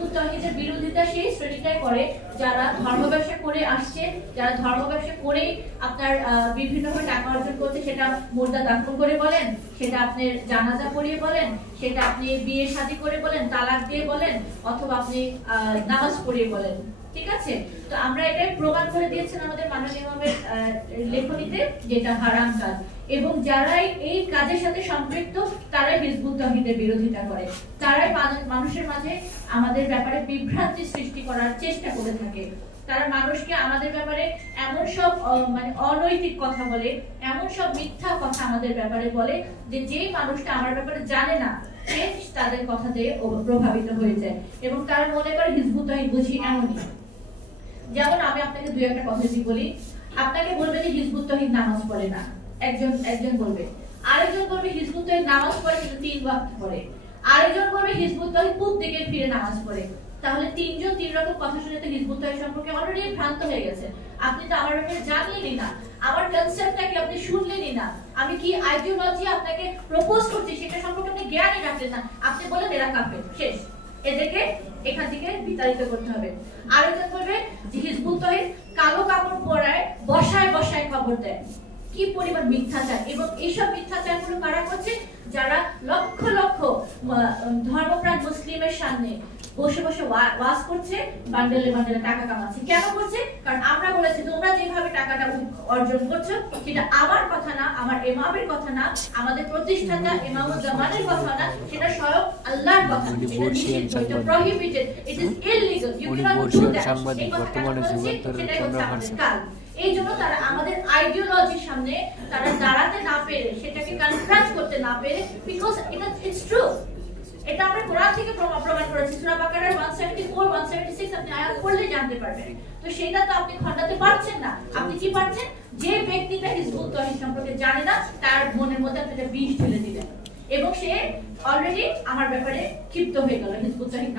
Hizb ut তাওহীদের বিরোধিতা সেই শ্রেণীটাই করে যারা ধর্ম ব্যবসা করে আসছে, যারা ধর্ম ব্যবসা করে আপনার বিভিন্নভাবে টাকা অর্জন করছে, সেটা মুর্দা দাফন করে বলেন, সেটা আপনি জানাজা পড়িয়ে বলেন, সেটা আপনি বিয়ে শাদী করে বলেন, তালাক দিয়ে বলেন, অথবা আপনি নামাজ পড়িয়ে বলেন। ঠিক আছে, তো আমরা এটাই প্রমাণ করে দিয়েছেন আমাদের মাননীয় ইমামের লেখনীতে, যেটা হারাম কাজ, এবং যারাই এই কাজের সাথে সম্পৃক্ত তারাই হিজবুত তাওহীদের বিরোধিতা করে, তারাই মানুষের মাঝে আমাদের ব্যাপারে বিভ্রান্তি সৃষ্টি করার চেষ্টা করে থাকে। তারা মানুষকে আমাদের ব্যাপারে এমন সব মানে অনৈতিক কথা বলে, এমন সব মিথ্যা কথা আমাদের ব্যাপারে বলে, যে মানুষটা আমার ব্যাপারে জানে না সে তাদের কথাতে প্রভাবিত হয়ে যায়, এবং তারা মনে করে হিজবুত তাওহীদ বুঝি এমনই। যেমন আমি আপনাকে দুই একটা কথা যদি বলি, আপনাকে বলবে যে হিজবুত তাওহীদ নামাজ পড়ে না, একজন বলবে, আরেকজন বলবে হিজবুত তাওহীদ নামাজ পড়ে কিন্তু 3 ওয়াক্ত পড়ে, আরেকজন বলবে হিজবুত তাওহীদ পূব দিকে ফিরে নামাজ পড়ে। তাহলে তিনজন তিন রকম কথা শুনে তো হিজবুত তাওহীদ সম্পর্কে অলরেডি ভ্রান্ত হয়ে গেছে। আপনি তো আমার ব্যাপারে জানলেনই না, আমার কনসেপ্টটা কি আপনি শুনলেনই না, আমি কি আইডিওলজি আপনাকে প্রপোজ করছি সেটা সম্পর্কে আপনি জ্ঞানই রাখলেন না, আপনি বলেন এরা কাফের, শেষ, এদেরকে এখান থেকে বিতাড়িত করতে হবে। আরেকজন বলবে যে হিজবুত তাওহীদ কালো কাপড় পরায় বসায় বসায় খবর দেয়। কি পরিমাণ মিথ্যাচার, এবং এইসব মিথ্যাচারগুলো কারা করছে? যারা লক্ষ লক্ষ ধর্মপ্রাণ মুসলিমের সামনে বসে বসে ওয়াজ করছে, বান্ডেলে বান্ডেলে টাকা কামাচ্ছে। কেন করছে? কারণ আমরা বলেছি তোমরা যেভাবে টাকাটা অর্জন করছো সেটা আমার কথা না, আমার ইমামের কথা না, আমাদের প্রতিষ্ঠাতা ইমামুজ্জামানের কথা না, সেটা স্বয়ং আল্লাহর কথা। এটা prohibited, it is illegal, you cannot do that. বর্তমানে সেটাই হচ্ছে আমাদের কাজ। এই জন্য তারা আমাদের আইডিওলজির সামনে তারা দাঁড়াতে না পেরে, সেটাকে কনফ্রন্ট করতে না পেরে, বিকজ ইটস ট্রু, এটা আমরা কোরআন থেকে প্রমাণ করেছি। সূরা বাকারার 174 176 আপনি আয়াত পড়লে জানতে পারবেন। তো সেটা তো আপনি খণ্ডাতে পারছেন না। আপনি কি পারছেন? যে ব্যক্তিটা হিজবুত তাওহীদ সম্পর্কে জানে না তার মনের মধ্যে আপনি বিষ ঢেলে দিলেন, এবং সে অলরেডি আমার ব্যাপারে ক্ষিপ্ত হয়ে গেল হিজবুত তাওহীদ